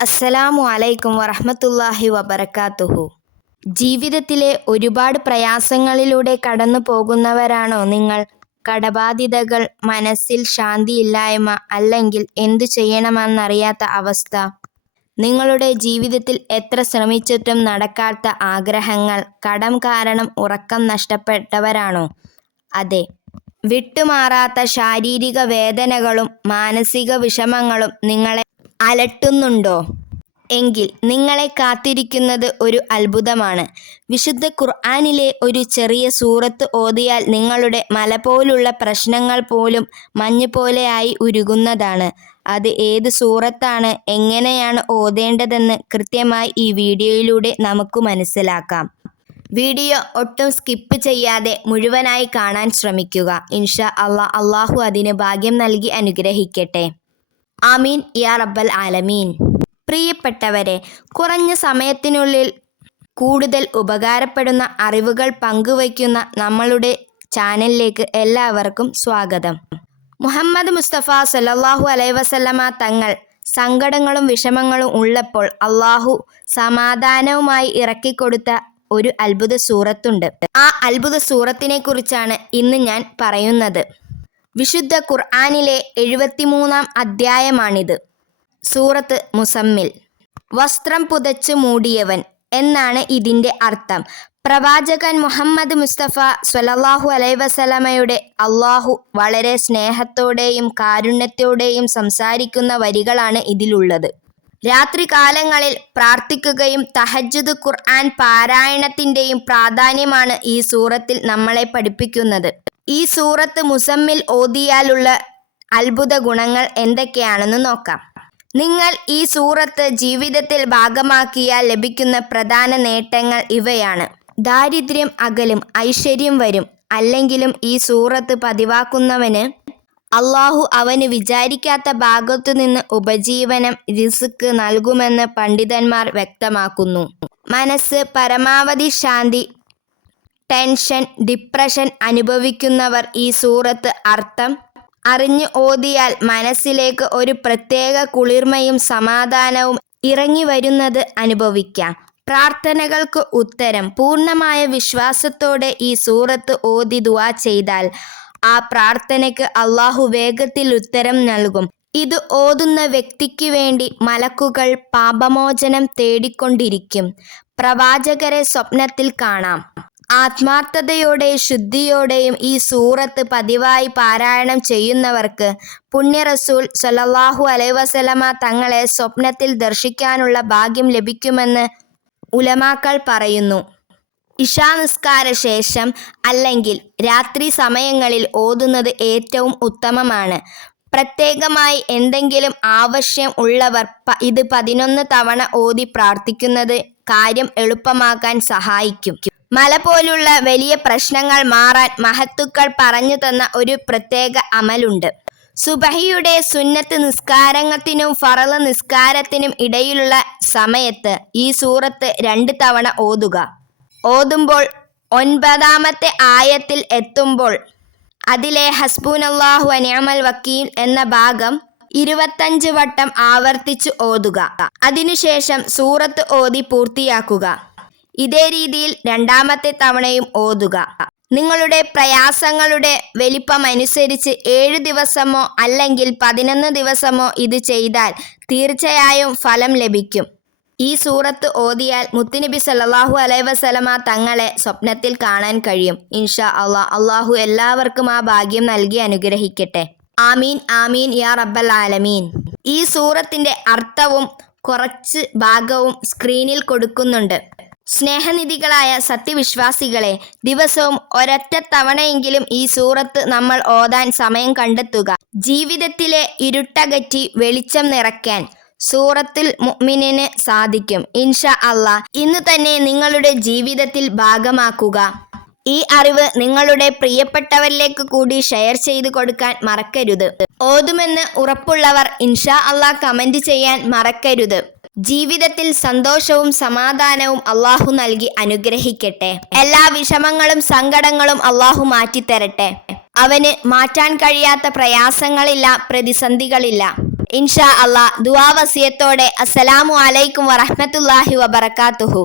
അസ്സലാമു അലൈക്കും വറഹ്മത്തുള്ളാഹി വബറകാതുഹു. ജീവിതത്തിലെ ഒരുപാട് പ്രയാസങ്ങളിലൂടെ കടന്നു പോകുന്നവരാണോ നിങ്ങൾ? കടബാധ്യതകൾ, മനസ്സിൽ ശാന്തിയില്ലായ്മ, അല്ലെങ്കിൽ എന്തു ചെയ്യണമെന്നറിയാത്ത അവസ്ഥ. നിങ്ങളുടെ ജീവിതത്തിൽ എത്ര ശ്രമിച്ചിട്ടും നടക്കാത്ത ആഗ്രഹങ്ങൾ, കടം കാരണം ഉറക്കം നഷ്ടപ്പെട്ടവരാണോ? അതെ. വിട്ടുമാറാത്ത ശാരീരിക വേദനകളും മാനസിക വിഷമങ്ങളും നിങ്ങളെ അലട്ടുന്നുണ്ടോ? എങ്കിൽ നിങ്ങളെ കാത്തിരിക്കുന്നത് ഒരു അത്ഭുതമാണ്. വിശുദ്ധ ഖുർആനിലെ ഒരു ചെറിയ സൂറത്ത് ഓതിയാൽ നിങ്ങളുടെ മല പോലുള്ള പ്രശ്നങ്ങൾ പോലും മഞ്ഞ് പോലെയായി ഉരുകുന്നതാണ്. അത് ഏത് സൂറത്താണ്, എങ്ങനെയാണ് ഓതേണ്ടതെന്ന് കൃത്യമായി ഈ വീഡിയോയിലൂടെ നമുക്ക് മനസ്സിലാക്കാം. വീഡിയോ ഒട്ടും സ്കിപ്പ് ചെയ്യാതെ മുഴുവനായി കാണാൻ ശ്രമിക്കുക. ഇൻഷാ അല്ലാഹ്, അള്ളാഹു അതിന് ഭാഗ്യം നൽകി അനുഗ്രഹിക്കട്ടെ. ആമീൻ യാ റബ്ബൽ ആലമീൻ. പ്രിയപ്പെട്ടവരെ, കുറഞ്ഞ സമയത്തിനുള്ളിൽ കൂടുതൽ ഉപകാരപ്പെടുന്ന അറിവുകൾ പങ്കുവയ്ക്കുന്ന നമ്മളുടെ ചാനലിലേക്ക് എല്ലാവർക്കും സ്വാഗതം. മുഹമ്മദ് മുസ്തഫ സല്ലല്ലാഹു അലൈഹി വസല്ലമ തങ്ങൾ സങ്കടങ്ങളും വിഷമങ്ങളും ഉള്ളപ്പോൾ അള്ളാഹു സമാധാനവുമായി ഇറക്കിക്കൊടുത്ത ഒരു അത്ഭുത സൂറത്തുണ്ട്. ആ അത്ഭുത സൂറത്തിനെ കുറിച്ചാണ് ഇന്ന് ഞാൻ പറയുന്നത്. വിശുദ്ധ ഖുർആനിലെ 73-ാം അധ്യായമാണിത്. സൂറത്ത് മുസമ്മിൽ. വസ്ത്രം പുതച്ചു മൂടിയവൻ എന്നാണ് ഇതിൻ്റെ അർത്ഥം. പ്രവാചകൻ മുഹമ്മദ് മുസ്തഫ സ്വല്ലല്ലാഹു അലൈഹി വസല്ലമയുടെ അള്ളാഹു വളരെ സ്നേഹത്തോടെയും കാരുണ്യത്തോടെയും സംസാരിക്കുന്ന വരികളാണ് ഇതിലുള്ളത്. രാത്രികാലങ്ങളിൽ പ്രാർത്ഥിക്കുകയും തഹജ്ജുദ് ഖുർആൻ പാരായണത്തിൻ്റെയും പ്രാധാന്യമാണ് ഈ സൂറത്തിൽ നമ്മളെ പഠിപ്പിക്കുന്നത്. ഈ സൂറത്ത് മുസമ്മിൽ ഓതിയാലുള്ള അത്ഭുത ഗുണങ്ങൾ എന്തൊക്കെയാണെന്ന് നോക്കാം. നിങ്ങൾ ഈ സൂറത്ത് ജീവിതത്തിൽ ഭാഗമാക്കിയാൽ ലഭിക്കുന്ന പ്രധാന നേട്ടങ്ങൾ ഇവയാണ്. ദാരിദ്ര്യം അകലും, ഐശ്വര്യം വരും. അല്ലെങ്കിലും ഈ സൂറത്ത് പതിവാക്കുന്നവന് അള്ളാഹു അവന് വിചാരിക്കാത്ത ഭാഗത്തു നിന്ന് ഉപജീവനം, റിസ്ക് നൽകുമെന്ന് പണ്ഡിതന്മാർ വ്യക്തമാക്കുന്നു. മനസ്സ് പരമാവധി ശാന്തി. ടെൻഷൻ, ഡിപ്രഷൻ അനുഭവിക്കുന്നവർ ഈ സൂറത്ത് അർത്ഥം അറിഞ്ഞ് ഓതിയാൽ മനസ്സിലേക്ക് ഒരു പ്രത്യേക കുളിർമയും സമാധാനവും ഇറങ്ങി വരുന്നത് അനുഭവിക്കാം. പ്രാർത്ഥനകൾക്ക് ഉത്തരം. പൂർണ്ണമായ വിശ്വാസത്തോടെ ഈ സൂറത്ത് ഓതി ദുആ ചെയ്താൽ ആ പ്രാർത്ഥനയ്ക്ക് അള്ളാഹു വേഗത്തിൽ ഉത്തരം നൽകും. ഇത് ഓതുന്ന വ്യക്തിക്ക് വേണ്ടി മലക്കുകൾ പാപമോചനം തേടിക്കൊണ്ടിരിക്കും. പ്രവാചകരെ സ്വപ്നത്തിൽ കാണാം. ആത്മാർത്ഥതയോടെയും ശുദ്ധിയോടെയും ഈ സൂറത്ത് പതിവായി പാരായണം ചെയ്യുന്നവർക്ക് പുണ്യ റസൂൽ സ്വല്ലല്ലാഹു അലൈഹി വസല്ലമ തങ്ങളെ സ്വപ്നത്തിൽ ദർശിക്കാനുള്ള ഭാഗ്യം ലഭിക്കുമെന്ന് ഉലമാക്കൾ പറയുന്നു. ഇശാ നിസ്കാര ശേഷം അല്ലെങ്കിൽ രാത്രി സമയങ്ങളിൽ ഓതുന്നത് ഏറ്റവും ഉത്തമമാണ്. പ്രത്യേകമായി എന്തെങ്കിലും ആവശ്യം ഉള്ളവർ ഇത് 11 തവണ ഓതി പ്രാർത്ഥിക്കുന്നത് കാര്യം എളുപ്പമാക്കാൻ സഹായിക്കും. മല പോലുള്ള വലിയ പ്രശ്നങ്ങൾ മാറാൻ മഹത്തുക്കൾ പറഞ്ഞു തന്ന ഒരു പ്രത്യേക അമലുണ്ട്. സുബഹിയുടെ സുന്നത്ത് നിസ്കാരത്തിനും ഫറള് നിസ്കാരത്തിനും ഇടയിലുള്ള സമയത്ത് ഈ സൂറത്ത് 2 തവണ ഓതുക. ഓതുമ്പോൾ 9-ാമത്തെ ആയത്തിൽ എത്തുമ്പോൾ അതിലെ ഹസ്ബുനല്ലാഹു വനിഅമൽ വക്കീൽ എന്ന ഭാഗം 25 വട്ടം ആവർത്തിച്ച് ഓതുക. അതിനുശേഷം സൂറത്ത് ഓതി പൂർത്തിയാക്കുക. ഇതേ രീതിയിൽ 2-ാമത്തെ തവണയും ഓതുക. നിങ്ങളുടെ പ്രയാസങ്ങളുടെ വലിപ്പമനുസരിച്ച് 7 ദിവസമോ അല്ലെങ്കിൽ 11 ദിവസമോ ഇത് ചെയ്താൽ തീർച്ചയായും ഫലം ലഭിക്കും. ഈ സൂറത്ത് ഓതിയാൽ മുത്തുനബി സല്ലല്ലാഹു അലൈഹി വസല്ലമ തങ്ങളെ സ്വപ്നത്തിൽ കാണാൻ കഴിയും. ഇൻഷാ അല്ലാഹ്, അള്ളാഹു എല്ലാവർക്കും ആ ഭാഗ്യം നൽകി അനുഗ്രഹിക്കട്ടെ. ആമീൻ ആമീൻ യാ റബ്ബൽ ആലമീൻ. ഈ സൂറത്തിന്റെ അർത്ഥവും കുറച്ച് ഭാഗവും സ്ക്രീനിൽ കൊടുക്കുന്നുണ്ട്. സ്നേഹനിധികളായ സത്യവിശ്വാസികളെ, ദിവസവും ഒരൊറ്റ തവണയെങ്കിലും ഈ സൂറത്ത് നമ്മൾ ഓതാൻ സമയം കണ്ടെത്തുക. ജീവിതത്തിലെ ഇരുട്ടകറ്റി വെളിച്ചം നിറയ്ക്കാൻ സൂറത്തുൽ മുഅ്മിനിന് സാധിക്കും. ഇൻഷാ അല്ലാഹ്, ഇന്ന് തന്നെ നിങ്ങളുടെ ജീവിതത്തിൽ ഭാഗമാക്കുക. ഈ അറിവ് നിങ്ങളുടെ പ്രിയപ്പെട്ടവരിലേക്ക് കൂടി ഷെയർ ചെയ്തു കൊടുക്കാൻ മറക്കരുത്. ഓതുമെന്ന് ഉറപ്പുള്ളവർ ഇൻഷാ അല്ലാഹ് കമന്റ് ചെയ്യാൻ മറക്കരുത്. ജീവിതത്തിൽ സന്തോഷവും സമാധാനവും അള്ളാഹു നൽകി അനുഗ്രഹിക്കട്ടെ. എല്ലാ വിഷമങ്ങളും സങ്കടങ്ങളും അള്ളാഹു മാറ്റിത്തരട്ടെ. അവന് മാറ്റാൻ കഴിയാത്ത പ്രയാസങ്ങളില്ല, പ്രതിസന്ധികളില്ല. ഇൻഷാ അള്ളാ ദുആ വസിയത്തോടെ അസ്സലാമു അലൈക്കും വറഹ്മത്തുള്ളാഹി വബറകാതുഹു.